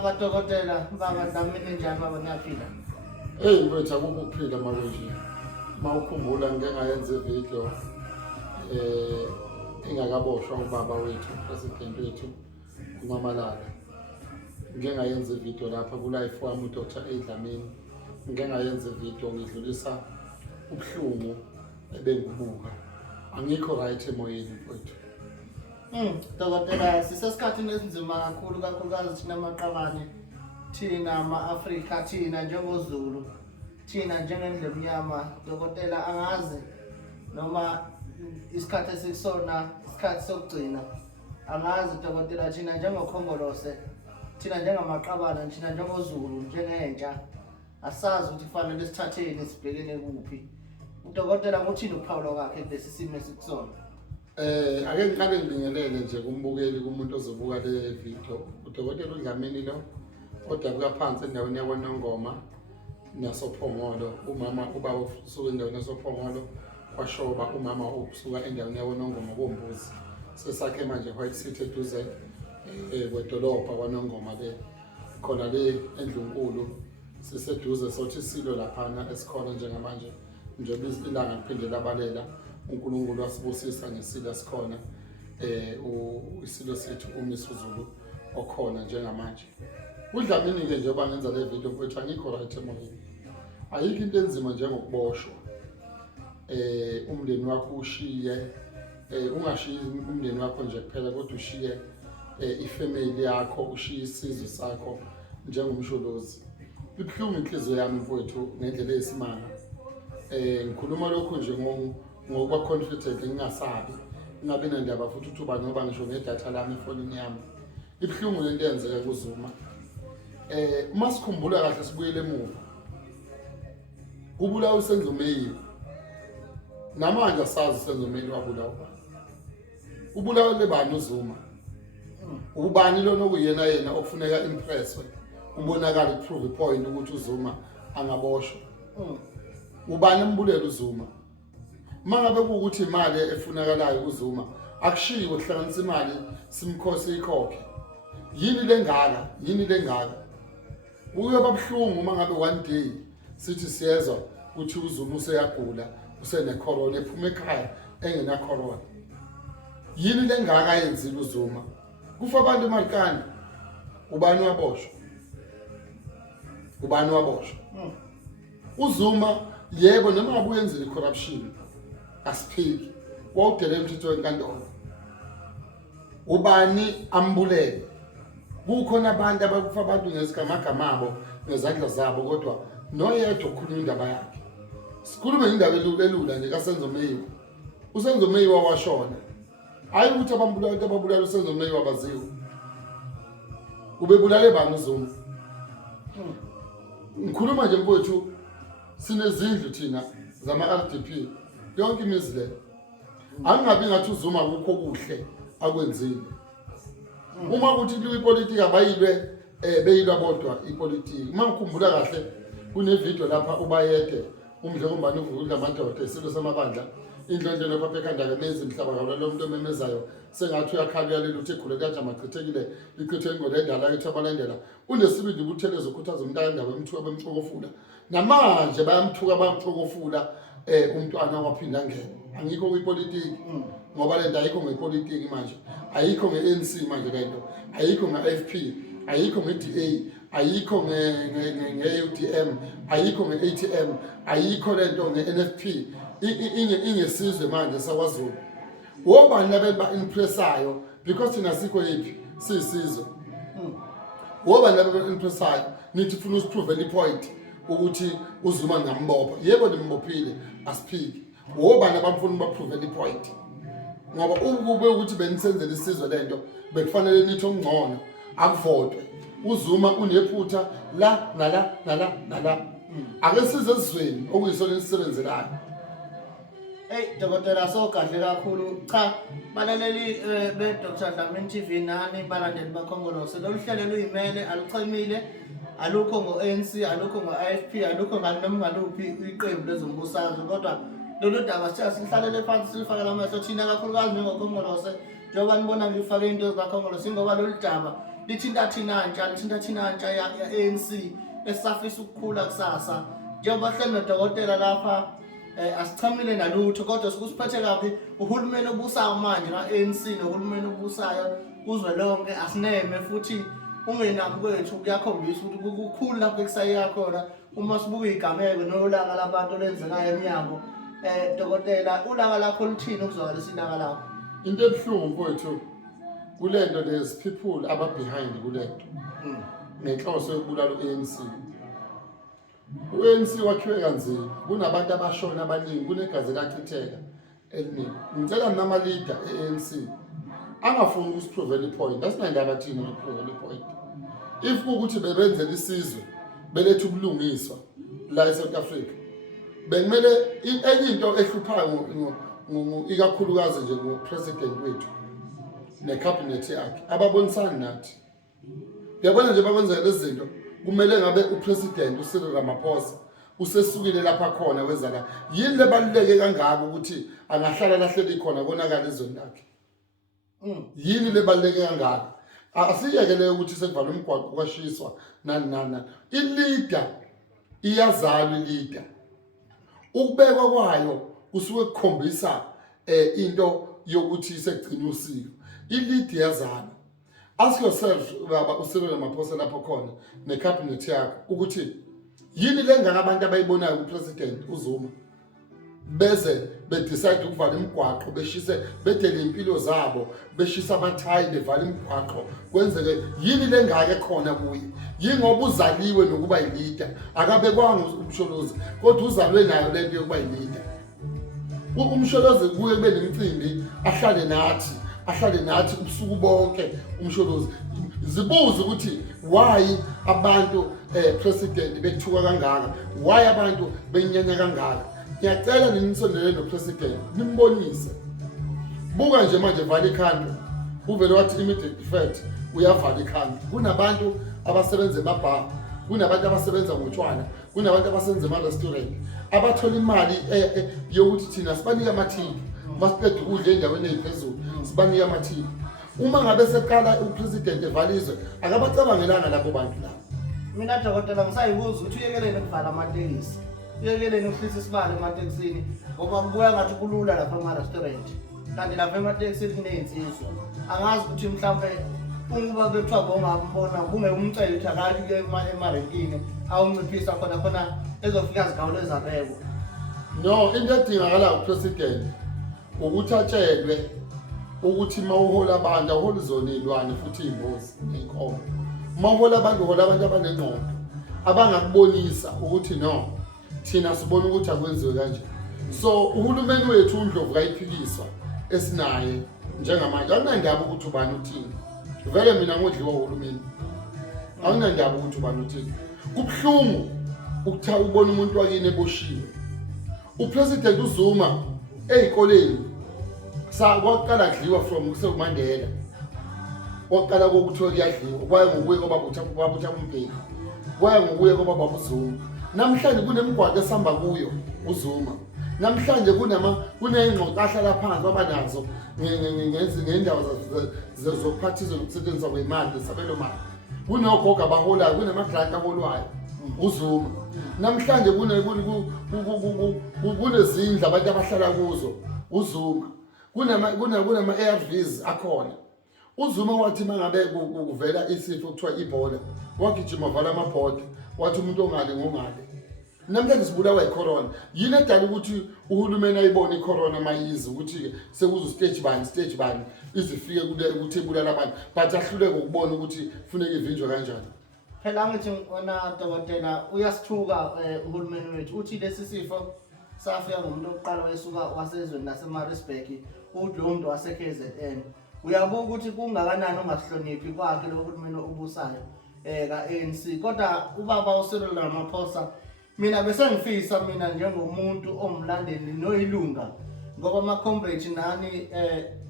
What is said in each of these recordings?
baba dokotela baba Dlamini njani baba niyaphila? Hey mfethu akukho ukuphila manje. Mawukhumbula ngeke ngayenza ivideo engakaboshwa ubaba wethu president wethu uMamalala. Ngeke ngayenza ivideo lapha ku live wami uDr. Dlamini. Ngeke ngayenza ivideo ngidlulisa ubuhlungu ebengibuka. Angikho right emoyeni mfethu. Dokotela sisesikhathini esinzima kakhulukazi thina amaqabane, thina ama-Afrika, thina njengoZulu, thina njengendlemnyama. Dokotela angazi noma isikhathi esikusona isikhathi sokugcina, angazi dokotela thina njengokhongolose, thina njengamaqabane, thina njengoZulu, njengentsha, asazi ukuthi kufanele sithatheni sibhekene kuphi. Udokotela uthini ukuphawula kwakhe kulesi simo esikusona? Ake ngiqale ngibingelele nje kumbukeli kumuntu ozobuka le video. UDokotela uDlamini lo odabuka phansi endaweni yakwaNongoma nasophongolo. Umama ubaba usuka endaweni yasophongolo kwashoba umama usuka endaweni yakwaNongoma kombuzi. Sesakhe manje White City eduze kwedolobha kwaNongoma le khona le endlunkulu siseduze sothi silo laphana esikhona njengamanje njengoba ilanga liphinde labalela. uNkulunkulu wasibusisa ngesilo sikhona isilo sethu uMisuzulu okhona njengamanje. uDlamini ke njengoba ngenza le video mfethu angikho right emoyeni. Ayikho into enzima njengokuboshwa. Umndeni wakho ushiye ungashiyi umndeni wakho nje kuphela kodwa ushiye ifamily yakho, ushiye isizwe sakho njengomsholozi. Ibhlungu inhliziyo yami mfethu ngendlela esimanga. Ngikhuluma lokho nje ngokuba confident ngingasabi ngabe nendaba futhi uthuba ngoba ngisho ngedatha lami efonini yami. Ibhlungu lento yenzeka kuZuma. Uma sikhumbula kahle sibuyele emuva. Ubulawa uSenzo Meyiwe. Namanje asazi uSenzo Meyiwe wabulawa. Ubulawa lebani uZuma. Ubani lona okuyena yena okufuneka impresswe. Ubonakala prove point ukuthi uZuma angaboshwa. Ubani embulela uZuma. Mangabe ukuthi imali efunakalayo uZuma akushiwo kuhlanganisa imali simkhosi ikhokhe. Yini lengaka? Uyoba bhlungu mangabe one day sithi siyezwa ukuthi uZuma useyagula, usene corona ephuma ekhaya engena corona. Yini lengaka yenzile uZuma? Kufa abantu eMalikani. Ubani waboshwa? uZuma yebo noma ngabe uyenzile corruption asiphiki. Wawudele emthethweni wenkantolo. Ubani ambulele? Kukhona abantu abakufa abantu ngezigamagama abo ngezandla zabo kodwa noyedwa ukukhuluma indaba yakhe. Sikhulume indaba elula nje kaSenzo Meyiwe. uSenzo Meyiwe washona. Hayi ukuthi ababulala uSenzo Meyiwe abaziwe. Ubebulale bani uZuma? Ngikhuluma nje mfowethu sinezindlu thina zama-RDP yonke imizi le. Angabi ngathi uZuma ukho kuhle akwenzile. Uma kuthi ipolitiki abayilwe beyilwa bodwa ipolitiki. Uma ngikhumbula kahle kunevideo lapha ubayede umdlokombani uvula amadoda esilo samabandla indlondlo lapha ekhanda kamezi imhlaba kabla lo muntu omemezayo sengathi uyakhala uyalelo uthi ikhule kajama chithekile ichithe ingole endala ethi abalandela unesibindi ubutheleza ukukhuthaza umntana wemthuka bemthokofula namanje bayamthuka bamthokofula umntwana waphinda ngene. Angikho kwipolitiki ngoba le nto ayikho ngepolitiki manje, ayikho ngeANC manje lento, ayikho ngeFP, ayikho ngeDA, ayikho ngeUDM, ayikho ngeATM, ayikho lento ngeNFP. Ingesizwe manje sakwaZulu. Wobani labeba impressayo because thina sikho yipi sisizwe. Wobani labeba impressayo nithi funa usiprove any point ukuthi uZuma ngambopha. Yebo nimbophile asiphiki. Wobani abafuna baprove any point. Ngoba ukube ukuthi benisenzele isizwe lento bekufanele nithi ongcono akuvotwe. uZuma unephutha la nala. Ake size ezweni okuyisona nisebenzelayo. Dokotela sokahle kakhulu. Cha, balaleli be-Dr. Dlamini TV nani balandeli bakhongolose. Lolu hlelo luyimele aluchemile, alukho ngo-ANC, alukho ngo-IFP, alukho ngaluphi iqembu lezombusazwe kodwa lolu daba sihlalele phansi silifakela amehlo thina kakhulukazi njengokhongolose njengoba nibona ngifake into zikakhongolose ngoba lolu daba lithinta thina ntsha ya-ANC esafisa ukukhula kusasa. Njengoba hleli nodokotela lapha asichamile nalutho kodwa sikusiphethe kabi uhulumeni obusayo manje ka-ANC nohulumeni obusayo kuzwelonke asineme futhi ungenakho kwethu kuyakhombisa ukuthi kukhulu lapho ekusayeka khona uma sibuka igameko nolaka labantu lenzekayo eminyango. Dokotela, ulaka lakho luthini ukuzwakalisa ilaka lakho? Into ebuhlungu mfowethu kulento there's people behind kulento nenhloso yokubulala u-ANC. U-ANC wakhiwe kanzima, kunabantu abashona abaningi, kunegazi lachitheka eliningi. Ngicela mina ama-leader e-ANC angafuni ukusiprovela i-point, asinandaba thina nokuprovela i-point. If kuwukuthi bebenzela isizwe beletha ubulungiswa la eSouth Africa, bekumele enye into ehluphayo ikakhulukazi nje ngo-president wethu ne-cabinet yakhe ababonisani nathi. Ngiyabona nje bakwenzela lezi zinto, kumele ngabe upresident uCyril Ramaphosa usesukile lapha khona wezala yini lebaluleke kangaka ukuthi angahlala lahleli khona konakala ezweni lakhe. Yini lebaluleke kangaka? Asiyekele ukuthi sekuvalwe umgwaqo kwashiswa nani. I-leader iyazalwa i-leader. Ukubekwa kwayo kusuke kukhombisa into yokuthi sekugcina usiko. I-leader iyazalwa. Ask yourself baba uCyril Ramaphosa lapho khona ne-cabinet yakhe ukuthi yini lengaka abantu abayibonayo kupresident uZuma bese bedecide ukuvala imigwaqo beshise bedele impilo zabo beshisa amathayi bevala imigwaqo kwenzeke yini lengaka ekhona kuye yingoba uzaliwe nokuba yileader akabekwanga umsholozi kodwa uzalwe nayo lento yokuba yileader. Umsholozi kuye kube nemicimbi ahlale nathi ubusuku bonke umsholozi. Zibuze ukuthi why abantu president bekuthuka kangaka, why abantu benyanya kangaka. Ngiyacela ninisondele nopresident nimbonise. Buka nje manje vala ikhanda uvele wathi immediate effect uyavala ikhanda. Kunabantu abasebenza emabhar, kunabantu abasebenza ngotshwala, kunabantu abasebenza ema-restaurant abathola imali yokuthi thina sibanika amathiphu masiqeda ukudla endaweni eziphezulu sibanika amathiphu. Uma ngabe seqala upresident evalizwe akabacabangelanga lapho bantu labo. Mina dokotela ngisayibuza ukuthi uyekelele ukuvala amatekisi, uyekelele ukuhlisa isibalo ematekisini ngoba kubuya ngathi kulula lapha ema-restaurant kanti lapha ematekisini kunezinsizwa. Angazi ukuthi mhlawumbe ukuba bethiwa bongambona kungewumcela ukuthi akathi-ke emarenkini awunciphisa khona ezofika zigawule zabekwa. No, into edingakala upresident ukuthi atshelwe ukuthi mawuhola abantu awuholi zona iy'lwane futhi iy'mbuzi ney'nkomo. Mawuhola abantu uhola abantu abanengqondo abangakubonisa ukuthi no thina sibona ukuthi akwenziwe kanje. So uhulumeni wethu uNdlovu kayiphikiswa esinaye njengamanje akunandaba ukuthi ubani uthini. Vele mina ngodliwa uhulumeni akunandaba ukuthi ubani uthini. Kubuhlungu ukutha ubona umuntu wakini eboshiwe. Upresident uZuma ezikoleni kwaqala kudliwa from kuseMandela. Waqala kokuthiwa kuyadliwa kwaye ngokuye kwababutha uMbeki, kwaye ngokuye kwababa uZuma. Namhlanje kunemigwaqo esihamba kuyo uZuma. Namhlanje kuney'ngxoxo ahlala phansi abanazo ngendawo zokuphathisa nokusetshenziswa kwemali nesabelo mali. Kunogogo abaholayo, kunamaklanti aholwayo uZuma. Namhlanje kunezindlu abantu abahlala kuzo uZuma. Kunama-ARVs akhona. uZuma wathi mangabe kuvela isifo kuthiwa iBola wagijima vala amabhoda wathi umuntu ongale ngongale. Namhlanje sibulawa icorona. Yini edala ukuthi uhulumeni ayibone icorona mayizi ukuthi sekuzo stage bani izifike kule ukuthi ibulala abantu but ahluleke ukubona ukuthi kufuneka ivinjwe kanjani. Phela ngithi wona dokotela uyasithuka uhulumeni wethu uthi lesi sifo safika ngomuntu oqala wayesuka wasezweni laseMaritzburg uthi umuntu wase-KZN. Uyabuka ukuthi kungakanani ongasihloniphi kwakhe lo hulumeni obusayo ka-ANC. Kodwa ubaba uCyril Ramaphosa mina besengifisa mina njengomuntu omlandeli noyilunga ngoba ama-comrade nani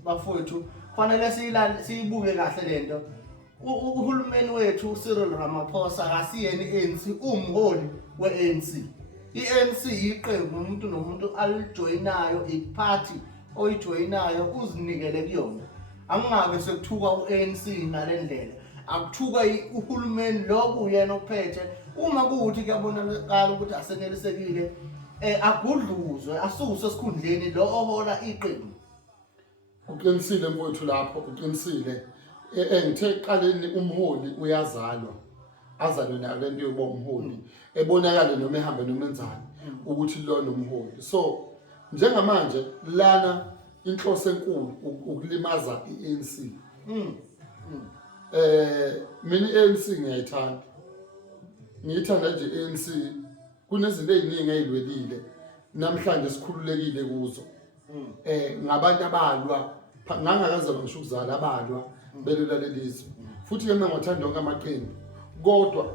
bafowethu kufanele siyibuke kahle lento. Uhulumeni wethu uCyril Ramaphosa akasiyena i-ANC, umholi we-ANC. I-ANC yiqembu umuntu nomuntu alijoyinayo, iparty oyijoyinayo uzinikele kuyona. Angabe sekuthuka u-ANC ngalendlela. akuthuka uhulumeni lokhu uyena ophethe uma kuuthi kuyabonakala ukuthi asenelisekile agudluzwe asuswe esikhundleni lo ohola iqembu. Uqinisile mfowethu lapho uqinisile ngithe eqaleni umholi uyazalwa azalwe nayo lento yokuba umholi ebonakala noma ehambe noma enzani ukuthi lo nomholi. So njengamanje lana inhloso enkulu ukulimaza iANC. Mina iANC ngiyayithanda. Ngiyithanda nje iANC kunezinto eziningi ezilwelile namhlanje sikhululekile kuzo. Ngabantu abalwa ngangakazalwa ngisho ukuzala abalwa belela lelizwe. Futhi ke mina ngithanda onke amaqembu. Kodwa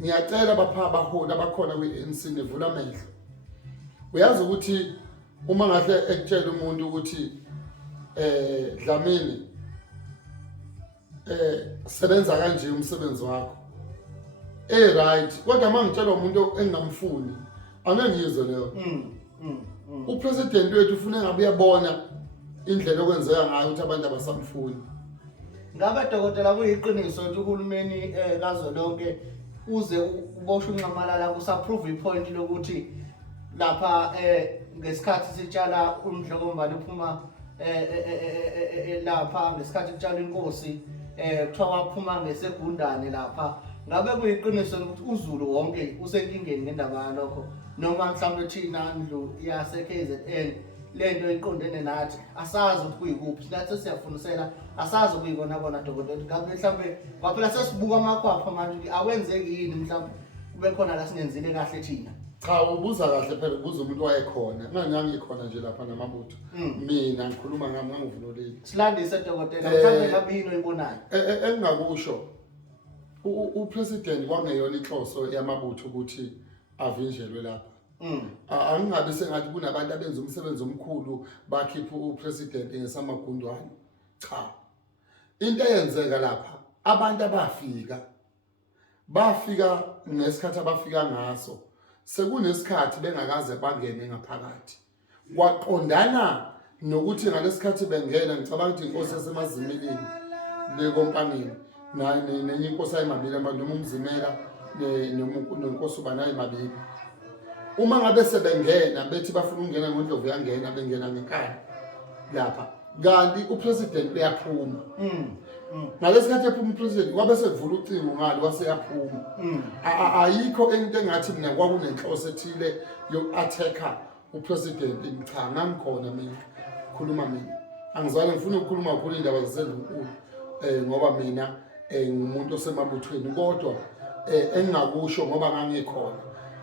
ngiyacela abaholi abakhona kwiANC nevula amehlo. Uyazi ukuthi uma ngahle ekutshela umuntu ukuthi Dlamini sebenza kanje umsebenzi wakho right, kodwa mangitshela umuntu engingamfuni angeke ngiyizwe leyo. Upresident wethu ufuna ngabe uyabona indlela okwenzeka ngayo ukuthi abantu abasamfuni. Ngabe dokotela kuyiqiniso ukuthi uhulumeni kazwelonke uze uboshwe unqamalala kusaprove ipoint lokuthi lapha ngesikhathi sitshala umdlokombali uphuma lapha ngesikhathi kutshala inkosi kuthiwa waphuma ngesegundane lapha. Ngabe kuyiqiniso ukuthi uZulu wonke usenkingeni ngendaba yalokho noma mhlawumbe thina ndlu yase KZN lento iqondene nathi asazi ukuthi kuyikuphi nathi siyafunisela asazi ukuyibona bona dokotela. Ngabe mhlawumbe kwaphela sesibuka amakhwapha manje awenzeki yini mhlawumbe kube khona la singenzile kahle thina. Cha ubuza kahle phela ubuza umuntu wayekhona ngangikhona nje lapha namabutho. Mina ngikhuluma ngami ngangivunulile. Silandise dokotela mhlawumbe ngabe yini oyibonayo. Engingakusho upresident kwangeyona inhloso yamabutho ukuthi avinjelwe lapha. Angingabe sengathi kunabantu abenza umsebenzi omkhulu bakhipha upresident ngesamagundwane. Cha. Into eyenzeka lapha abantu bafika ngesikhathi abafika ngaso sekunesikhathi bengakaze bangene ngaphakathi. Kwaqondana nokuthi ngalesikhathi bengena ngicabanga ukuthi inkosi yasemazimilini lekompangeni nenye inkosi ayimabili noma umzimela nenkosi ubanayo imabili. Uma ngabe sebengena bethi bafuna ukungena ngoNdlovu yangena bengena ngekhaya lapha kanti upresident uyaphuma. Ngalesikhathi ephuma upresident kwabe sevula ucingo ngalo waseyaphuma. Ayikho into engathi mina kwakunenhloso ethile yoku-attacka upresident. Cha ngangikhona mina khuluma mina angizwala ngifuna ukukhuluma kakhulu indaba zaseNdlunkulu ngoba mina ngumuntu osemabuthweni kodwa engingakusho ngoba ngangikhona.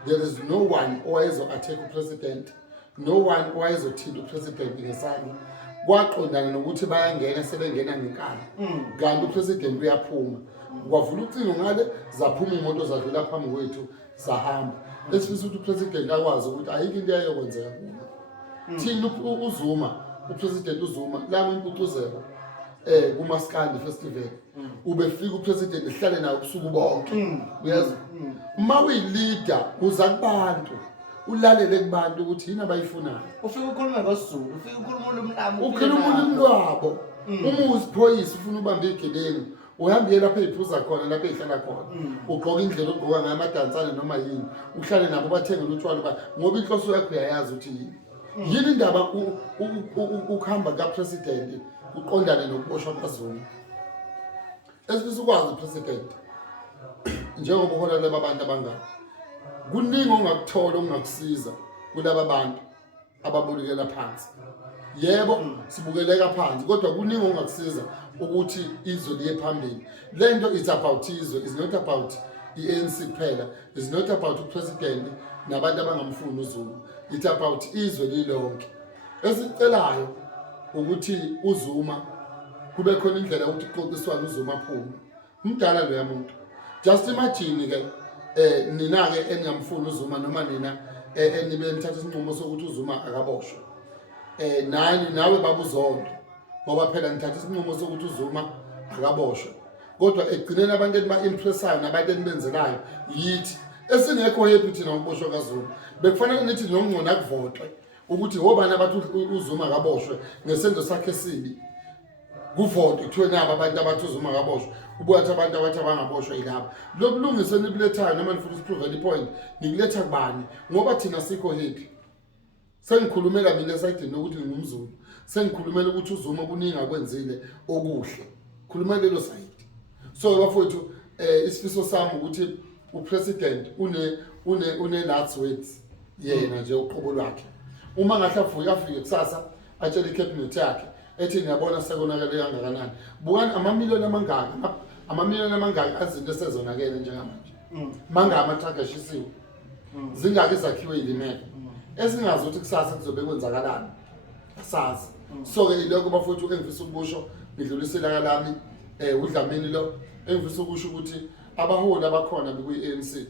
There is no one owayezo-attack upresident, no one owayezothinta upresident ngesandla. Kwaqondana nokuthi bayangena sebengena ngenkani kanti upresident uyaphuma. Kwavula ucingo ngale zaphuma imoto zadlula phambi kwethu sahamba. Esifisa ukuthi upresident akwazi ukuthi ayikho into eyayokwenzeka kulo. Thina upresident uZuma la impucuzelo kuMaskandi festival ubefika upresident ehlale nayo ubusuku bonke. Uyazi uma uyileader uza kubantu ulalele kubantu ukuthi yini abayifunayo. Ufika ukhuluma ngosiZulu, ufika ukhuluma ulimi ukhuluma ulimi lwabo. Uma uziphoyisa ufuna ubamba igebengu uhambe lapha eziphuza khona lapha ezihlala khona ugqoka indlela ogqoka ngayo amadansane noma yini uhlale nabo bathengele utshwala ngoba inhloso yakho uyayazi ukuthi yini. Yini indaba ukuhamba kapresident uqondane nokuboshwa kwaZuma. Esifisa ukwazi upresident njengoba uhola laba abantu abangaka kuningi ongakuthola ongakusiza kulaba bantu ababukela phansi. Yebo sibukeleka phansi kodwa kuningi ongakusiza ukuthi izwe liye phambili. Lento is about izwe, is not about iANC kuphela, is not about upresident nabantu abangamfuni uZuma. It's about izwe lilonke. Esicelayo ukuthi uZuma kube khona indlela ukuthi uxoxiswana uZuma aphume. Umdala lo yamuntu. Just imagine ke nina ke engamfuni uZuma noma nina enibe nithatha isinqumo sokuthi uZuma akaboshwe. Nani nawe babuzondo ngoba phela nithatha isinqumo sokuthi uZuma akaboshwe. Kodwa egcineni abantu eniba-impressayo nabantu enibenzelayo yithi esingekho happy thina ngokuboshwa kaZuma. Bekufanele nithi nokungcona kuvotwe ukuthi hobani abathi uZuma akaboshwe ngesenzo sakhe esibi. Kuvotwe kuthiwe nabo abantu abathi uZuma akaboshwe. ubuyathi abantu abathi abangaboshwa yilabo lo bulungiso nibulethayo noma nifuna ukuprove point nikuletha kubani ngoba thina sikho happy sengikhulumela mina esayidini ukuthi ngingumZulu sengikhulumela ukuthi uZuma kuningi akwenzile okuhle khulumela lelo side so bafowethu isifiso sami ukuthi upresident une nuts words yena nje uqobo lwakhe uma ngahle avuka afike kusasa atshela icabinet yakhe ethi ngiyabona sekonakele kangakanani bukani amamiliyoni amangaki azinto esezonakele njengamanje mangaka amathraga ashisiwe zingaki izakhiwe ilimele esingazi ukuthi kusasa kuzobe kwenzakalani asazi so ke lokho bafowethu engifisa ukusho ngidlulisela kalami uDlamini lo engifisa ukusho ukuthi abaholi abakhona kwi-ANC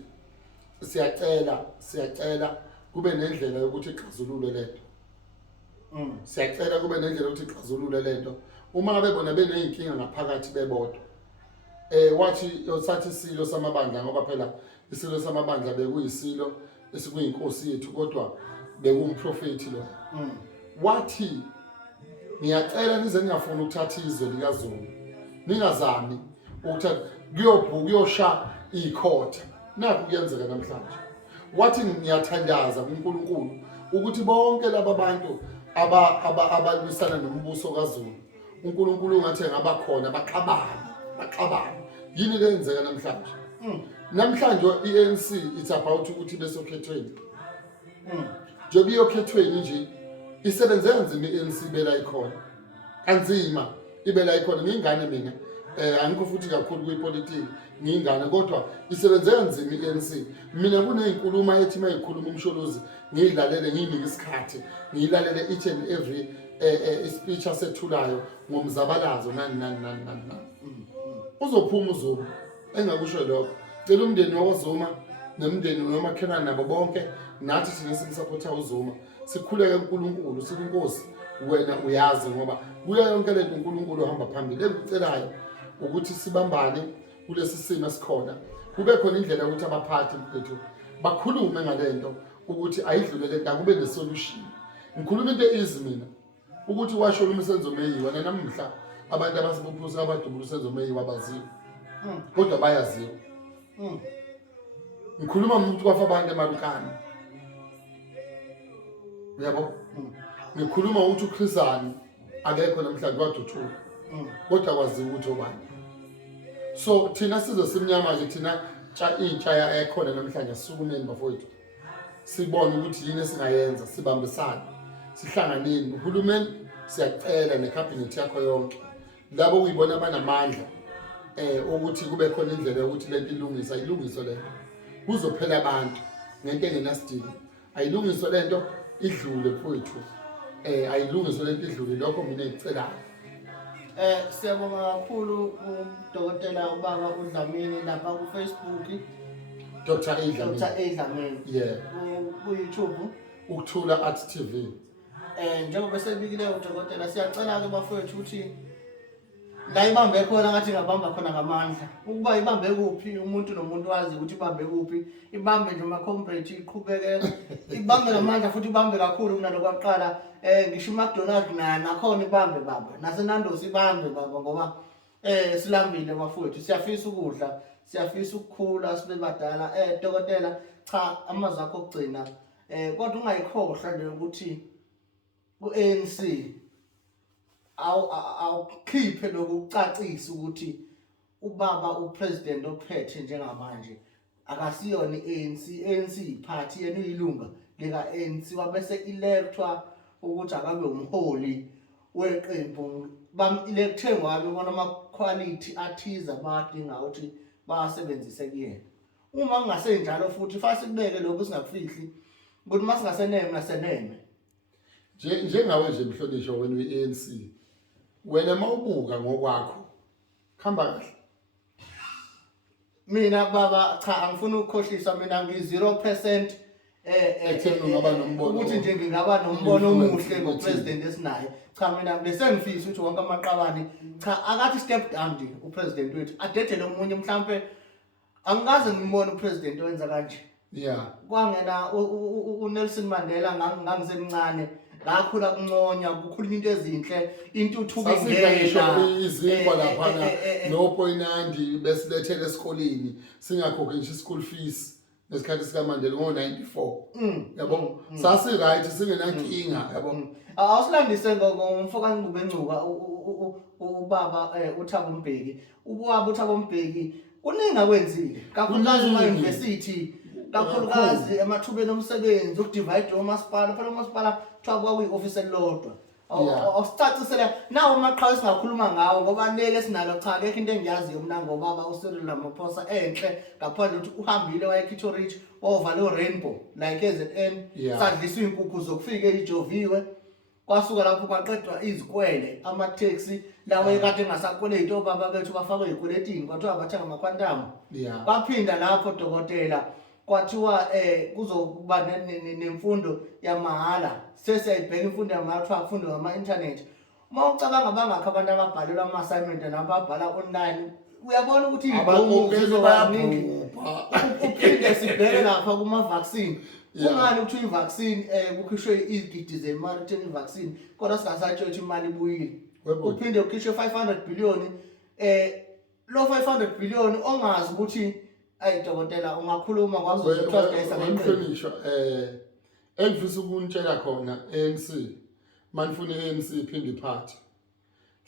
siyacela kube nendlela yokuthi ixazulule lento siyacela kube nendlela yokuthi ixazulule lento uma ngabe bona beneyinkinga ngaphakathi bebodwa sathi isilo samabandla ngoba phela isilo samabandla bekuyisilo esikuyinkosi yethu kodwa bekuwumprofeti lo wathi ngiyacela nize ningafuni ukuthatha izwe likaZulu ningazami ukuthatha kuyosha ikhotha nakho kuyenzeka namhlanje wathi ngiyathandaza kuNkulunkulu ukuthi bonke laba bantu abalwisana nombuso kaZulu uNkulunkulu ungathi ngabakhona baxabana yini lenzeka namhlanje namhlanje iANC it's about ukuthi besokhethweni njengoba iyokhethweni nje isebenze kanzima iANC bela ikhona kanzima ibela ikhona ngingane mina angikho futhi kakhulu kwipolitiki ngingane kodwa isebenze kanzima iANC mina kunezinkulumo ethi mayikhuluma umsholozi ngidlalele nginike isikhathi ngilalele each and every speech asethulayo ngomzabalazo nani uzophuma uZuma engakusho lokho cela umndeni waKwaZuma nomndeni nomakhelwane nabo bonke nathi thina simsupporta uZuma sikhuleke uNkulunkulu sithi inkosi wena uyazi ngoba kuya yonke lento uNkulunkulu ohamba phambili engicelayo ukuthi sibambane kulesi simo esikhona kube khona indlela ukuthi abaphathi bethu bakhulume ngalento ukuthi ayidlule lento akube nesolution ngikhuluma into easy mina ukuthi washo uMsenzo Meyiwa namhla abantu abasibuphuza abadubula uMsenzo Meyiwa abaziyo kodwa bayaziwa ngikhuluma umuntu kwafa abantu eMarukana yabo ngikhuluma ukuthi uChrisani akekho namhlanje waduthula kodwa kwaziwa ukuthi obani so thina sizo simnyama nje thina intsha ekhona namhlanje sukumeni bafowethu sibone ukuthi yini esingayenza sibambisane sihlanganeni uhulumeni siyacela necabinet yakho yonke labo uyibona abanamandla ukuthi kube khona indlela yokuthi lento ilungiswe lento kuzophela abantu ngento engenasidingo ayilungiswe lento idlule mfowethu ayilungiswe lento idlule lokho mina ngicelayo siyabonga kakhulu uDokotela ubaba uDlamini lapha ku Facebook Dr. A Dlamini ku YouTube ukuthula Art TV njengoba sebikile uDokotela siyacela ke bafowethu ukuthi la ibambe khona ngathi ngabamba khona ngamandla ukuba ibambe kuphi umuntu nomuntu wazi ukuthi ibambe kuphi ibambe nje uma comrade iqhubeke ibambe ngamandla futhi ibambe kakhulu kunalo kwaqala ngisho uMcDonald nakhona ibambe baba naseNando's ibambe baba ngoba silambile bafowethu siyafisa ukudla siyafisa ukukhula sibe badala Dokotela cha amazwi akho okugcina kodwa ungayikhohlwa nje ukuthi uANC awukhiphe lokucacisa ukuthi ubaba upresident ophethe njengamanje akasiyona iANC iphathi yena uyilunga lika ANC wabese electwa ukuthi akabe umholi weqembu bam-electhe ngabe bona ama quality athiza badinga ukuthi basebenzise kuyena uma kungasenjalo futhi fase kubeke lokho singakufihli ukuthi masingaseneme naseneme njengawe nje mhlonishwa wena weANC wena mawubuka ngokwakho khamba kahle mina baba cha angifuni ukukhohlisa mina ngi0% ethemba ngaba nombono ukuthi nje ngingaba nombono omuhle ngopresident esinaye cha mina besengifisa ukuthi wonke amaqabane cha akathi step down nje upresident wethu adedele umunye mhlambe angikaze ngibone upresident owenza kanje kwangena uNelson Mandela ngangisemncane ngakhula kunconya kukhulunywa into ezinhle intuthuko sasidla ngisho ingena izingwa laphana nopoyinandi besilethele esikoleni singakhokhi nje school fees nesikhathi sikaMandela ngo94 yabo sasi-right singenankinga yabo. Awusilandise ngomfoka Ngubengcuka ubaba uThabo Mbeki. Ubaba uThabo Mbeki kuningi akwenzile kakhulukazi ema-university, kakhulukazi emathubeni omsebenzi, ukudivide omasipala. Phela umasipala kuthiwa kwakuyi-ofisi elilodwa. Awusicacisele nawo amaqhawe esingakhuluma ngawo ngoba lele sinalo cha akekho into engiyaziyo mina ngobaba uCyril Ramaphosa enhle ngaphandle ukuthi uhambile wayeKitcho Ridge wovale uRainbow la KZN sadliswa inkukhu zokufika ejoviwe. Kwasuka lapho kwaqedwa izikwele ama-taxi lawo ekade engasakweleti obaba bethu bafakwe ezikweletini kwathiwa bathenga amakhwantamu. Kwaphinda lapho dokotela kwathiwa kuzokuba nemfundo yamahhala. Sesiyayibheka imfundo yamahhala kuthiwa kufundo ngama-internet. Uma ucabanga bangakho abantu ababhalelwa ama-assignment nababhala online uyabona ukuthi iy'bongo zizobaningi. Uphinde sibheke lapha kuma-vaccine. Kungani ukuthi i-vaccine kukhishwe izigidi zemali ukuthenga i-vaccine kodwa singasatsho ukuthi imali ibuyile. Uphinde ukhishwe 500 billion lo 500 billion ongazi ukuthi ayi dokotela ungakhuluma kwazohlonishwa engifisa ukunitshela khona ANC manifuna ANC iphinde iphathe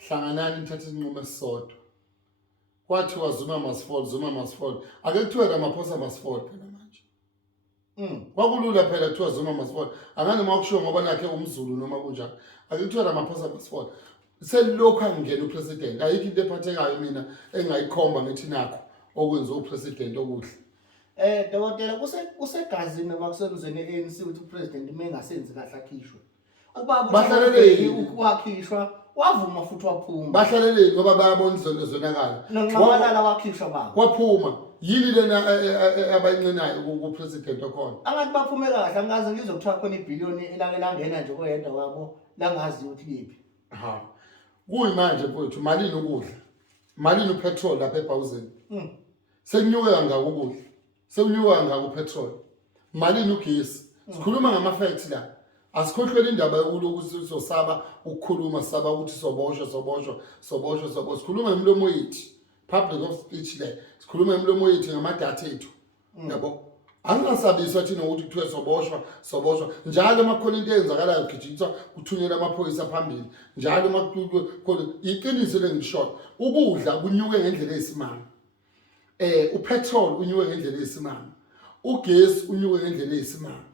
hlanganani nithathe isinqumo esisodwa. Kwathiwa Zuma must fall ake kuthiwe Ramaphosa must fall phela manje. Kwakulula phela kuthiwa Zuma must fall angane makushiwo ngoba nakhe umZulu noma kunjani ake kuthiwa Ramaphosa must fall. Selokhu angena upresident ayikho into ephathekayo mina engayikhomba ngithi nakho okwenza upresident okuhle. Dokotela kusegazini noma kuseluzweni ANC ukuthi upresident mengasenzi kahle akhishwe. Ubaba bahlaleleni ukukhishwa wavuma futhi waphuma. Bahlaleleni ngoba bayabona izonakala. Nonxamalala wakhishwa baba. Waphuma yini lena abayincenayo kupresident okhona. Angathi baphume kahle angaze ngizokuthiwa khona ibhiliyoni elake langena nje koyedwa wabo langazi ukuthi yiphi. Kuyimanje mfowethu malini ukudla. Malini upetrol lapha eBhawuzeni. Sekunyuke kangaka ukudla. Sekunyuka kangaka upetrol. Malini ugesi. Sikhuluma ngama-facts la. Asikhohlwele indaba yokuthi sizosaba ukukhuluma saba ukuthi soboshwa. Sikhuluma ngemilomo yethu. Public of speech le. Sikhuluma ngemilomo yethu ngamadatha ethu. Yabo. Angasabiswa thina ukuthi kuthiwe soboshwa. Njalo makhona into eyenzakalayo gijintsha kuthunyelwa amaphoyisa phambili. Njalo makhona iqiniso lengisho. Ukudla kunyuke ngendlela eyisimanga. Upetrol unyuke ngendlela eyisimanga. Ugesi unyuke ngendlela eyisimanga.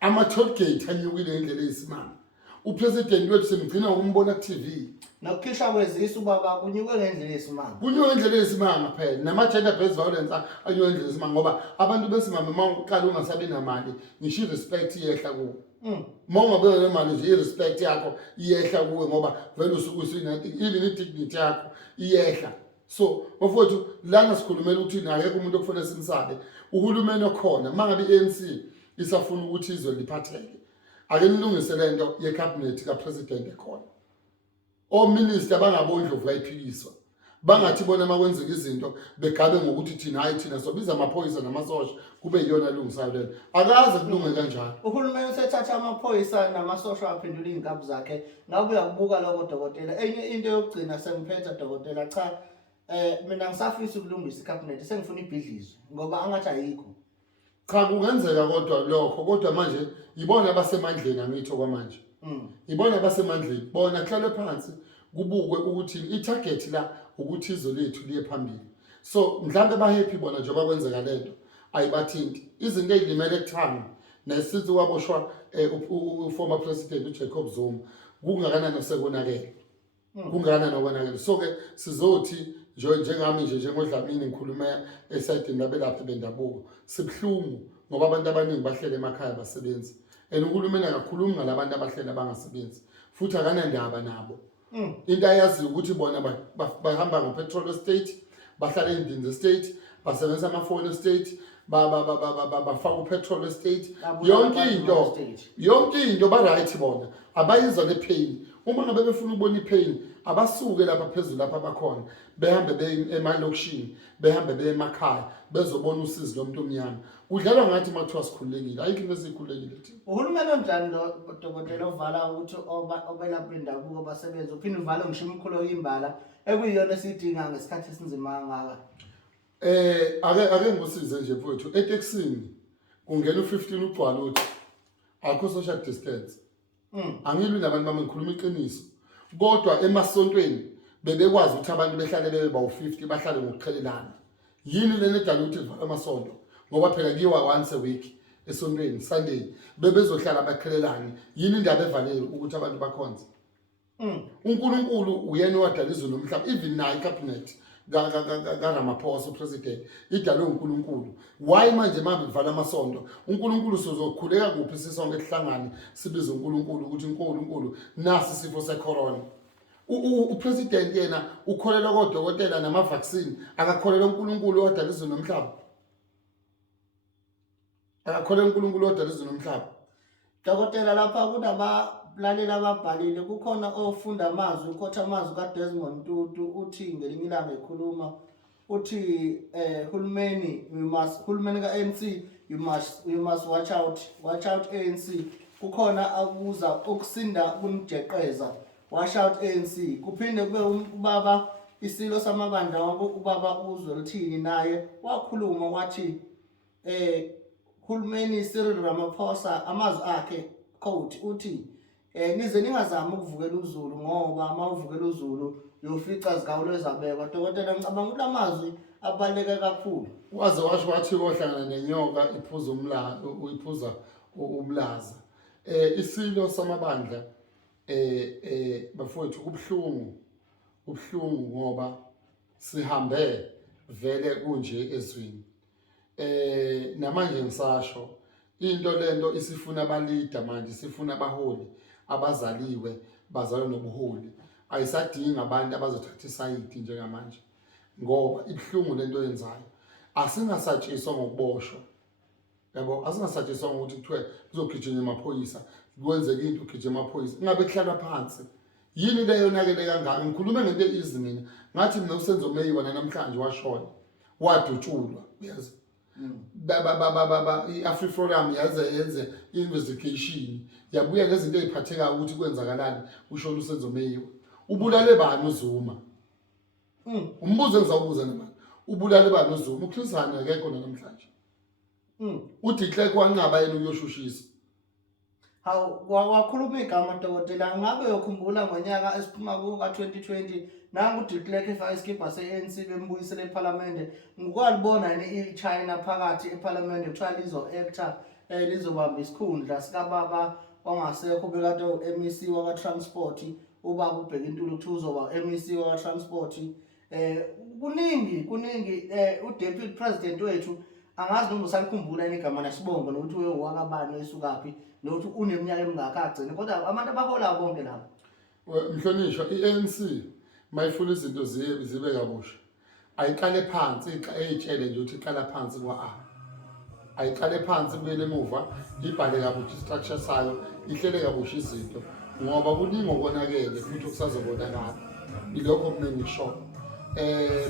Ama-toll gate anyukile ngendlela eyisimanga. Upresident wethu semgcina ukumbona ku-TV. Nokukhishwa kwezisu baba kunyuke ngendlela eyisimanga. Kunyuke ngendlela eyisimanga phela. Nama-gender based violence anyuke ngendlela eyisimanga ngoba abantu besimame uma uqala ungasabi namali ngisho i-respect iyehla kuwe. Uma ungabe nemali nje i-respect yakho iyehla kuwe ngoba vele usuke usinathi even i-dignity yakho iyehla. So bafowethu lana sikhulumela ukuthi akekho umuntu okufanele simsabe. Uhulumeni okhona mangabe i-ANC isafuna ukuthi izwe liphatheke ake nilungise lento yecabinet kapresident ekhona. Ominister bangabondlovu bayiphikiswa bangathi bona makwenzeka izinto begabe ngokuthi thina sobiza amaphoyisa namasosha kube yiyona lungisayo lento akaze kulunge kanjalo. Uhulumeni usethatha amaphoyisa namasosha aphendula iy'nkabi zakhe. Ngabe uyakubuka lokho dokotela. Enye into yokugcina sengiphetha dokotela cha mina ngisafisa ukulungisa icabinet sengifuna ibhidlizo ngoba angathi ayikho. Cha kungenzeka kodwa manje yibona abasemandleni angitho kwamanje. Yibona abasemandleni bona kuhlalwe phansi kubukwe ukuthi i-target la ukuthi izwe lethu liye phambili. So mhlambe bahappy bona njengoba kwenzeka lento ayibathinti izinto ezilimele ekuthanga nesithi waboshwa former president uJacob Zuma kungakanani sekonakele. Kungakanani okonakele. So ke sizothi njengami nje njengoDlamini ngikhuluma esayidini labelaphi bendabuko sibhlungu ngoba abantu abaningi bahlele emakhaya basebenza uhulumeni akakhulumi ngalabantu abahlele abangasebenzi futhi akanandaba nabo. Into ayazi ukuthi bona bahamba ngopetrol estate bahlala endlini ze-state basebenzisa amafoni estate bafaka upetrol estate yonke into ba-right bona abayizwa le pain. uma ngabe befuna ukubona ipain abasuke lapha phezulu lapha abakhona behambe beye emalokishini behambe beye emakhaya bezobona usizi lomuntu omnyama udlalwa ngathi mathiwa sikhululekile ayikho into esikhululekile thina. Uhulumeni onjani lo dokotela ovala ukuthi obelapha indabuko basebenze uphinde uvale ngisho imikhulo yimbala ekuyiyona esiyidinga ngesikhathi esinzima kangaka. Ake ngikusize nje mfowethu eTexini kungena u15 ugcwala uthi akho social distance. Angilwi nabantu bami ngikhuluma iqiniso. Kodwa emasontweni bebekwazi ukuthi abantu behlale bebe bawu50 bahlale ngokuqhelelana. Yini lena edala ukuthi vala amasonto? Ngoba phela kiwa once a week esontweni Sunday bebezohlala baqhelelane. Yini indaba evalele ukuthi abantu bakhonze? uNkulunkulu uyena owadala izulu nomhlaba even nayi cabinet kaRamaphosa upresident idalwe uNkulunkulu. Why manje mabevala amasonto? uNkulunkulu sozokhuleka kuphi sisonke esihlangane sibize uNkulunkulu ukuthi uNkulunkulu nasi isifo secorona. Upresident yena ukholelwa kodokotela nama vaccine akakholelwa uNkulunkulu owadala izulu nomhlaba. Akakholelwa uNkulunkulu owadala izulu nomhlaba. Dokotela lapha kunabalaleli ababhalile kukhona ofunda amazwi ukhotha amazwi kaDesmond Tutu uthi ngelinye ilanga ekhuluma uthi hulumeni ka-ANC you must watch out ANC kukhona akuza ukusinda kunjeqeza watch out ANC kuphinde kube ubaba isilo samabandla ubaba uZwelithini naye wakhuluma wathi Hulumeni Cyril Ramaphosa amazwi akhe quote uthi nize ningazami ukuvukela uZulu ngoba mawuvukela uZulu uyofica zigawulo ezabekwa. Dokotela ngicabanga ukuthi amazwi abaleke kakhulu. Waze washo wathi kohlangana nenyoka iphuza uyiphuza ubulaza. Isilo samabandla bafowethu kubhlungu ngoba sihambe vele kunje ezweni. Namanje ngisasho into lento isifuna abalida manje sifuna abaholi abazaliwe bazalwa nobuholi ayisadingi abantu abazothatha isayidi njengamanje ngoba ibhlungu lento yenzayo asingasatshiswa ngokuboshwa yabo asingasatshiswa ngokuthi kuthiwe kuzogijima amaphoyisa kwenzeka into ugijima amaphoyisa ingabe kuhlalwa phansi yini leyo nakele kangaka ngikhuluma ngento easy mina ngathi mina uSenzo Meyiwa namhlanje washona wadutshulwa uyazi i-AfriForum yaze yenze investigation yabuya lezinto eziphathekayo ukuthi kwenzakalani ushona uSenzo Meyiwa ubulale bani uZuma umbuzo engizawubuza nabani ubulale bani uZuma uKhrisani akekho namhlanje uDeclerk wanqaba yena uyoshushisa wakhuluma igama dokotela ngabe uyokhumbula ngonyaka esiphuma kuwo ka2020 nangu uDeclerk efaka isikibha se-ANC bembuyisele eParliament ngokwalibona yini iChina phakathi eParliament kuthiwa lizo-actor lizobamba isikhundla sikababa ongasekho bekade MEC wakwa-transport ubaba uBheka Intuli ukuthi uzoba MEC wakwa-transport kuningi uDeputy President wethu angazi noma usalikhumbula igama laSibongo nokuthi uyowakabani oyisukaphi nokuthi uneminyaka emingaka agcine kodwa abantu abahola bonke lapha. Mhlonishwa iANC mayifuna izinto zibe kabusha ayiqale phansi eyitshele nje ukuthi iqala phansi kwa ayiqale phansi kubele emuva ibhale kabusha istructure sayo ihlele kabusha izinto ngoba kuningi okonakele futhi okusazobonakala ilokho mina ngisho.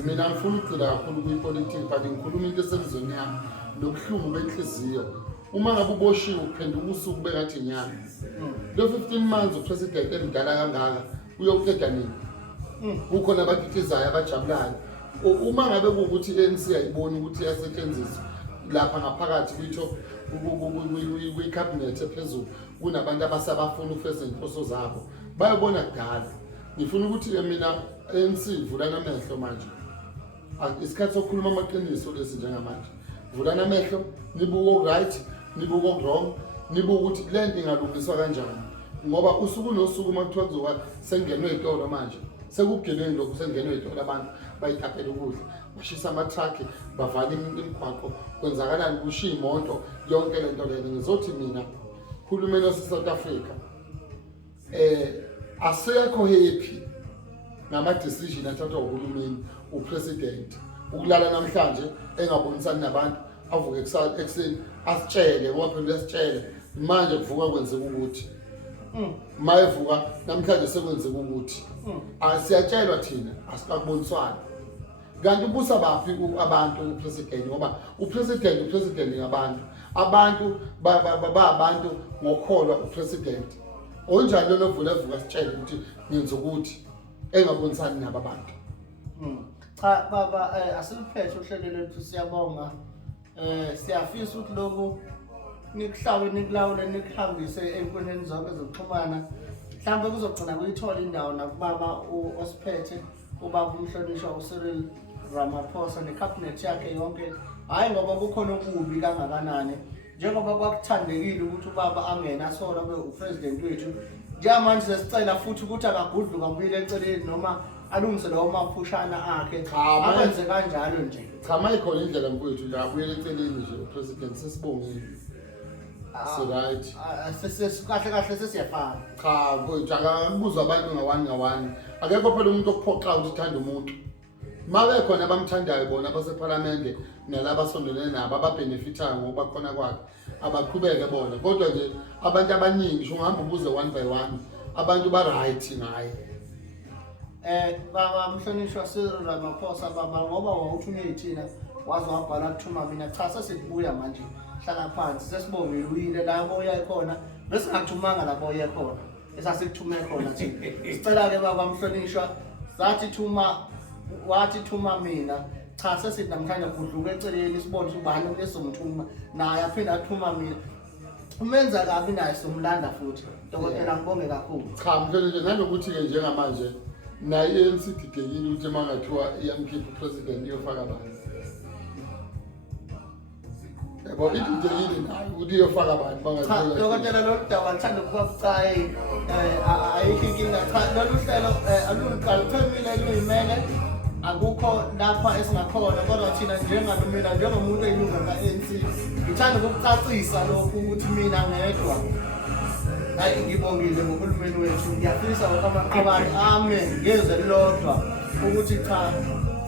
Mina ngifuna ukugcila kakhulu kwipolitiki but ngikhuluma into esemzweni yami nobuhlungu benhliziyo uma ngabe uboshiwe uphenduka usuku bekathi nyama lo 15 months upresident emdala kangaka uyoqeda nini kukhona abaphikizayo abajabulayo uma ngabe kuukuthi iANC ayiboni ukuthi iyasetshenziswa lapha ngaphakathi kwi-cabinet ephezulu kunabantu abasabafuna ukufeza inhloso zabo bayobona kudala. Ngifuna ukuthi mina ANC vulana amehlo manje isikhathi sokukhuluma amaqiniso lesi njengamanje vulana amehlo nibuke okuright nibuke okwrong nibuke ukuthi lento ingalungiswa kanjani ngoba usuku nosuku makuthiwa kuzoba sengenwe izitolo manje sekubugebengu lokhu sengenwe izitolo abantu bayithaphela ukudla bashisa ama-truck bavala imigwaqo kwenzakalani kushiya imoto yonke lento lento. Ngizothi mina uhulumeni waseSouth Africa asekho happy ngama-decision athathwa uhulumeni upresident ukulala namhlanje engabonisani nabantu avuke ekuseni asitshele ngoba phela uyasitshele manje kuvuka kwenzeka ukuthi mayevuka namhlanje sekwenzeka ukuthi asiyatshelwa thina asikakuboniswana kanti ubusa baphi abantu upresident ngoba upresident ngabantu abantu ngokholwa upresident onjalo lovula vuka sitshele ukuthi ngenza ukuthi engabonisani nabo abantu. Cha baba asiliphethe uhlelo lethu siyabonga siyafisa ukuthi lokhu nikuhlawe nikulawule nikuhambise enkundleni zonke zokuxhumana mhlawumbe kuzogcina kuyithola indawo nakubaba osiphethe ubaba umhlonishwa uCyril Ramaphosa necabinet yakhe yonke hayi ngoba kukhona okubi kangakanani njengoba kwakuthandekile ukuthi ubaba angene asona kube upresident wethu njengamanje sesicela futhi ukuthi akagudluka mbili eceleni noma alungise lawo maphushana akhe akwenze kanjalo nje. Cha mayikhona indlela mfowethu nje abuyele eceleni nje upresident sesibongile. So right. Kahle sesiyafana. Cha mfowethu akakubuzwa abantu ngawani. Akekho phela umuntu okuphoqa ukuthi uthanda umuntu. Mabe khona abamthandayo bona baseParliament nalabo asondelene nabo ababenefitayo ngoba khona kwakhe abaqhubeke bona kodwa nje abantu abaningi ngisho ngihamba ubuze one by one abantu ba right ngaye. Baba mhlonishwa Cyril Ramaphosa baba ngoba wawuthunye ithina waze wabhala kuthuma mina cha sesibuya manje hlala phansi sesibongile uyile la boya khona bese ngathumanga la boya khona esasikuthuma khona thina sicela ke baba mhlonishwa wathi thuma mina cha sesithi namhlanje kudluka eceleni sibone ubani lesomthuma naye aphinda athuma mina umenza kabi naye somlanda futhi dokotela ngibonge kakhulu. Cha mhlonishwa nanokuthi ke njengamanje naye ANC didekile ukuthi mangathiwa iyamkhipha upresident iyofaka abantu. Yabo ididekile naye ukuthi iyofaka abantu bangathiwa. Dokotela lo daba ngithanda ukubucayi ayikho inkinga cha lolu hlelo alunqaluthemile luyimele akukho lapha esingakhona kodwa thina njengalumina njengomuntu eyilunga ka-ANC ngithanda ukukucacisa lokhu ukuthi mina ngedwa hayi ngibongile ngohulumeni wethu ngiyafisa amaqabane amen ngeze lodwa ukuthi cha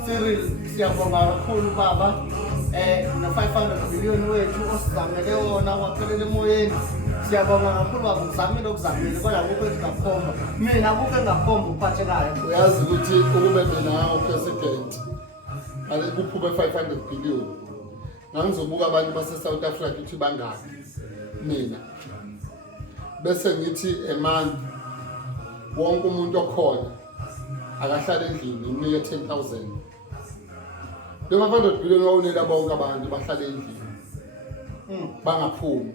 Cyril siyabonga kakhulu baba na 500 million wethu osizamele wona waphelele emoyeni siyabonga kakhulu baba uzamile okuzamile kodwa akukho esingakhomba mina akukho engakhomba uphathekayo. Uyazi ukuthi ukube mina upresident ale kuphume 500 billion ngangizobuka abantu base South Africa ukuthi bangaki mina bese ngithi eman wonke umuntu okhona akahlala endlini unike 10,000 lo 500 billion wawunela bonke abantu bahlala endlini bangaphumi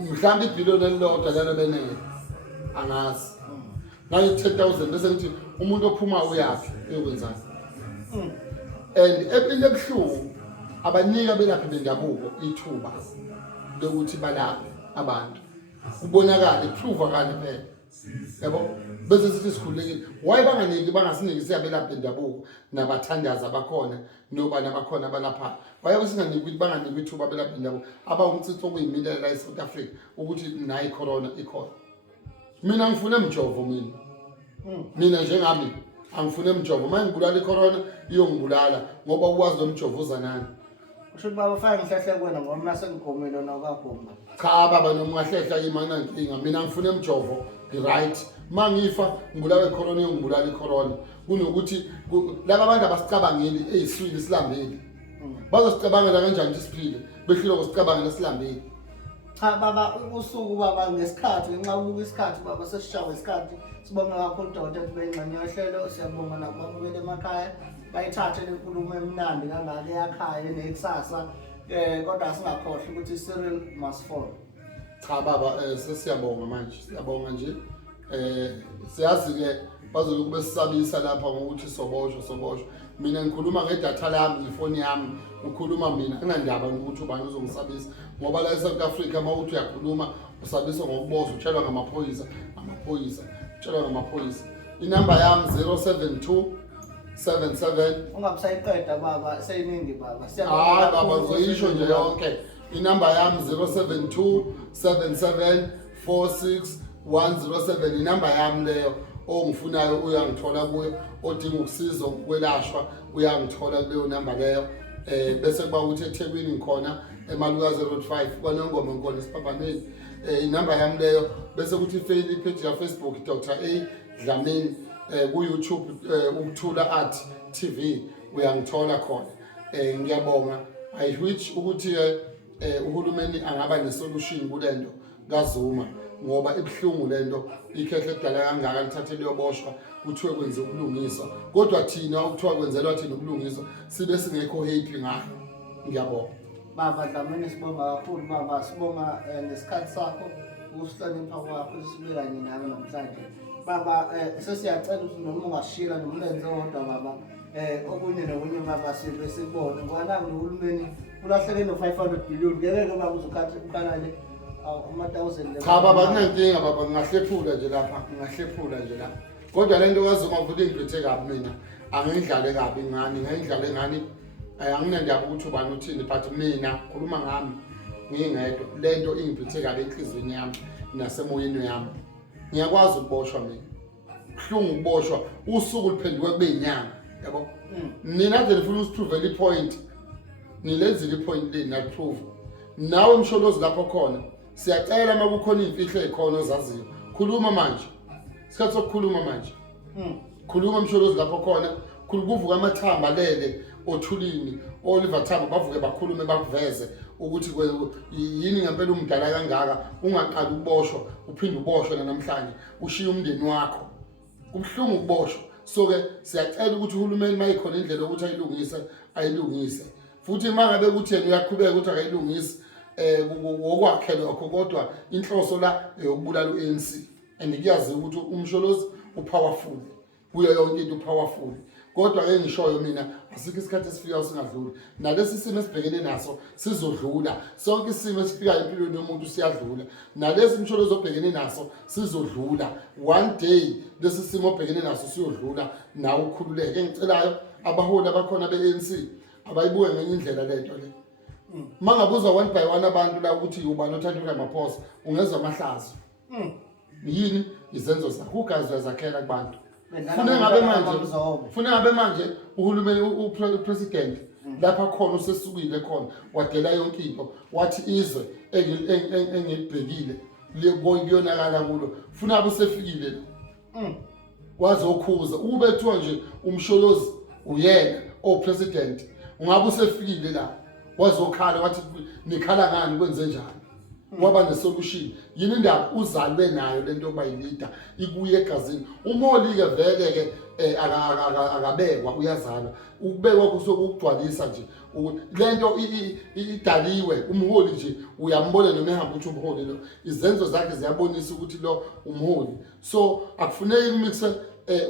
mhlawumbe ibillion elilodwa lana benele angazi ngayi 10,000 bese ngithi umuntu ophuma uyapi uyokwenzani and ebuhlungu abanika belaphi bendabuko ithuba lokuthi balaphe abantu kubonakala iprove akani phela yabo bese sithi sikhulekile why bangasiniki siyabelapha bendabuko nabathandaza abakhona noba nabakhona abalapha why singaniki ukuthi banganiki ithuba belapha bendabuko abawumtsitso okuyimilela la eSouth Africa ukuthi nayi corona ikhona. Mina ngifuna umjovo mina njengami angifune umjovo mangibulala icorona iyongibulala ngoba ukwazi nomjovo uzanani. Usho baba ufake ngihlehla kuwena ngoba mina sengigomile nokagomba. Cha baba noma ngahlehla imana inkinga mina ngifune umjovo right mangifa ngibulawe icorona iyongibulala icorona kunokuthi laba abantu abasicabangeli eziswini silambeli bazosicabangela kanjani ukuthi siphile behlile ukusicabangela silambeli. Cha baba usuku baba ngesikhathi ngenxa yokuba isikhathi baba sesishawa isikhathi sibonga kakhulu dokotela bengxenye yohlelo siyabonga nababukeli emakhaya bayithathe lenkulumo emnandi kangaka eyakhaya nekusasa kodwa singakhohlwa ukuthi Cyril must fall. Cha baba sesiyabonga manje siyabonga nje siyazi ke bazoloku besisabisa lapha ngokuthi soboshwa mina ngikhuluma ngedatha lami ngefoni yami ngikhuluma mina enandaba ukuthi ubani uzongisabisa ngoba la eSouth Africa mawuthi uyakhuluma usabiswa ngokuboza utshelwa ngamaphoyisa utshelwa ngamaphoyisa. Inamba yami 072 77 ungabusayiqeda baba seyiningi baba siyabonga baba ngizoyisho nje yonke. Inamba yami 072 77 46 107 inamba yami leyo ongifunayo uyangithola kuyo odinga usizo ukwelashwa uyangithola kuleyo namba leyo bese kuba ukuthi eThekwini ngikhona eMaluka 05 kwanongoma ngikona eSiphambanweni inamba yami leyo bese kuthi page ya Facebook Dr. A Dlamini ku YouTube ukuthula art TV uyangithola khona. Ngiyabonga I wish ukuthi uhulumeni angaba nesolution kulento kaZuma ngoba ibhlungu lento ikhehle edala kangaka lithathe liyoboshwa kuthiwe kwenze ubulungiswa kodwa thina ukuthiwa kwenzelwa thina ubulungiswa sibe singekho happy ngayo. Ngiyabonga baba Dlamini, sibonga kakhulu baba, sibonga nesikhathi sakho ukusihlonipha kwakho sibe kanye nawe namhlanje baba. Sesiyacela ukuthi noma ungashila nomlenze wodwa baba, okunye nokunye baba sibe sibone ngoba nangu uhulumeni ulahleke no-500 billion ngeke baba uzokhathi ukhalale ama-1000. cha baba kunenkinga baba, ngingahlephula nje lapha kodwa lento kaZuma futhi ingiphethe kabi mina, angidlale kabi ngani, ngiyidlale ngani, anginendaba ukuthi ubani uthini but mina khuluma ngami ngingedwa, lento ingiphethe kabi enhlizweni yami nasemoyeni yami. Ngiyakwazi ukuboshwa mina, kuhlungu ukuboshwa usuku liphenduke kube inyanga, yabo. Nina nje nifuna usiprove ipoint, nilenzile ipoint le naprove nawe msholozi lapho khona. Siyacela uma kukhona imfihlo ezikhona ozaziyo, khuluma manje, isikhathi sokukhuluma manje. Khuluma msholozi lapho khona, kuvuka amathamba lele othulini Oliver Tambo bavuke bakhulume bakuveze ukuthi yini ngempela umdala kangaka, ungaqali ukuboshwa uphinde uboshwe namhlanje ushiye umndeni wakho. Kubhlungu ukuboshwa. So ke siyacela ukuthi uhulumeni mayikhona indlela ukuthi ayilungise futhi mangabe ukuthi yena uyaqhubeka ukuthi akayilungisi wokwakhe lokho, kodwa inhloso la eyokubulala uANC and kuyazi ukuthi umsholozi upowerful kuyo yonke into, upowerful. Kodwa ke ngishoyo mina asikho isikhathi esifika singadluli, nalesi simo esibhekene naso sizodlula. Sonke isimo esifika empilweni yomuntu siyadlula, nalesi msholozi obhekene naso sizodlula. One day lesi simo obhekene naso siyodlula nawe ukhululeke. Engicelayo abaholi abakhona beANC abayibuke ngenye indlela lento le. Mangabuzwa one by one abantu la ukuthi ubani othanda uRamaphosa ungezwa amahlazo. Yini izenzo zakho ugazi uyazakhela kubantu. Fune ngabe manje uhulumeni upresident lapha khona usesukile khona wadela yonke into wathi izwe engibhekile kuyonakala kulo, funa abe sefikile wazokhuza ube kuthiwa nje umsholozi uyena president, ungabe usefikile la wazokhala wathi nikhala ngani kwenze njani, waba nesolution. Yini indaba uzalwe nayo lento yokuba yileader ikuye egazini. Umholi ke vele ke akabekwa, uyazala ukubekwa kusokugcwalisa nje lento idaliwe. Umholi nje uyambona noma ehamba ukuthi umholi lo izenzo zakhe ziyabonisa ukuthi lo umholi. So akufuneki umixe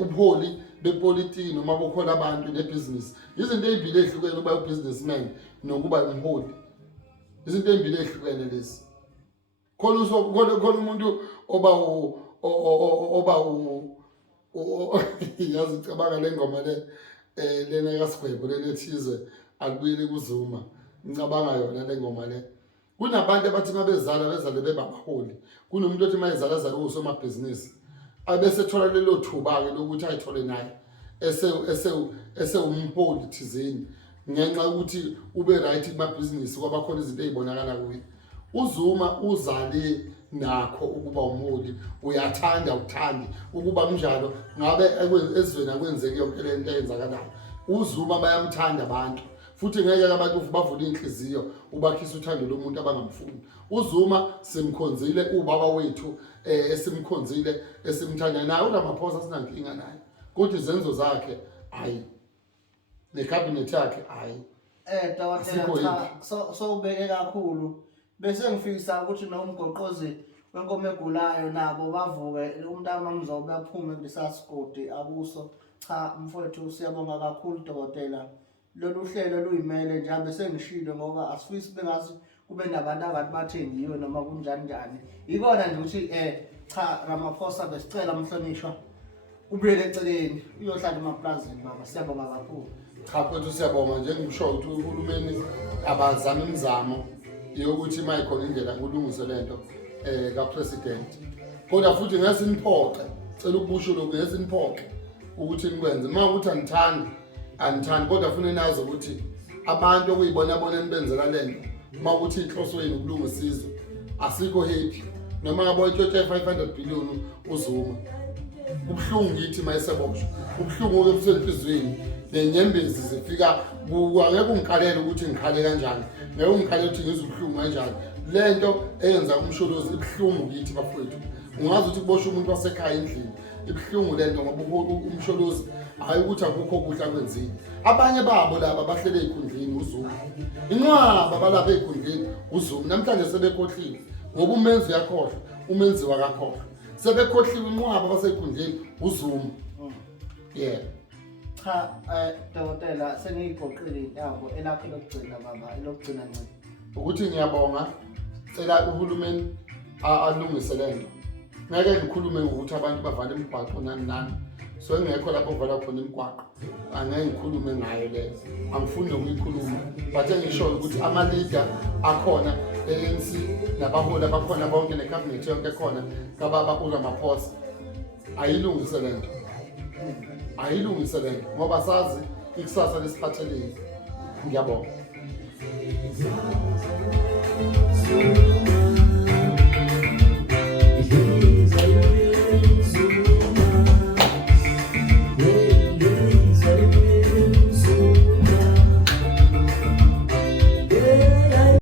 ubuholi bepolitiki noma bokhola abantu nebusiness. Izinto ezimbili ezihlukene ukuba ubusinessman nokuba umholi, izinto ezimbili ezihlukene lezi. Khona umuntu oba yazi cabanga lengoma lena kaSigwebo lenethize akubuyele kuZuma, ngicabanga yona lengoma le. Kunabantu abathi bezale bebabaholi, kunomuntu othi mayezala usomabhizinisi abese thola lelo thuba ke lokuthi ayithole naye ese umholi thizeni ngenxa ukuthi ube right kumabhizinisi kwaba khona izinto ezibonakala kuye. uZuma uzale nakho ukuba umholi, uyathanda ukuthandi ukuba mnjalo ngabe ezweni akwenzeke yonke lento eyenzakalayo. uZuma bayamthanda abantu futhi ngeke abantu bavule inhliziyo ubakhisa uthando lomuntu abangamfuni. uZuma simkhonzile ubaba wethu esimkhonzile esimthanda naye uRamaphosa sinankinga naye, kodwa izenzo zakhe hayi necabinet yakhe hayi. Dawatela so ubeke kakhulu bese ngifikisa ukuthi nomgoqozi wenkomo egulayo nabo bavuke umntama mzobe aphume kulisasigodi akuso. Cha mfowethu siyabonga kakhulu Dokotela, lolu hlelo luyimele nje bese ngishilo ngoba asifisi bengazi kube nabantu abathi bathengiwe noma kunjani njani. Yikona nje ukuthi cha Ramaphosa besicela umhlonishwa ubuyele eceleni uyohlala emaplazini baba, siyabonga kakhulu. Cha mfowethu siyabonga nje ngisho ukuthi uhulumeni abazama imizamo yokuthi mayikhona indlela kulungise lento kapresident, kodwa futhi ngesiniphoqe cela ukubusho lokho ngesiniphoqe ukuthi nikwenze ukuthi anithandi kodwa fune nazo ukuthi abantu okuyibona nibenzela lento ukuthi inhloso yenu ukulungisa isizwe asikho happy noma ngabe uyitshothe 500 billion uZuma ubhlungu ngithi mayeseboshwa ubhlungu ke busenhlizweni lenyembezi zifika angeke ungikalele ukuthi ngikhale kanjani ngeke ungikalele ukuthi ngizubhlungu kanjani lento eyenza umsholozi ibhlungu ngithi bafowethu ungazi ukuthi kuboshwa umuntu wasekhaya endlini ibhlungu lento ngoba umsholozi hayi ukuthi akukho kuhle akwenzile abanye babo laba bahlele ezikhundleni uZuma inqwaba balapha ezikhundleni uZuma namhlanje sebekhohliwe ngoba umenzi uyakhohlwa umenzi wakakhohlwa sebekhohliwe inqwaba basezikhundleni uZuma yeah cha dokotela sengiyigoqile intambo elakho lokugcina baba elokugcina nje ukuthi ngiyabonga cela uhulumeni alungise lento ngeke ngikhulume ukuthi abantu bavale imigwaqo nani so engekho lapho uvala khona imigwaqo angeke ngikhulume ngayo le angifuni nokuyikhuluma but engisho ukuthi ama-leader akhona ANC nabaholi abakhona bonke ne-cabinet yonke khona kababa uRamaphosa ayilungise lento ngoba sazi ikusasa lesiphatheleni ngiyabonga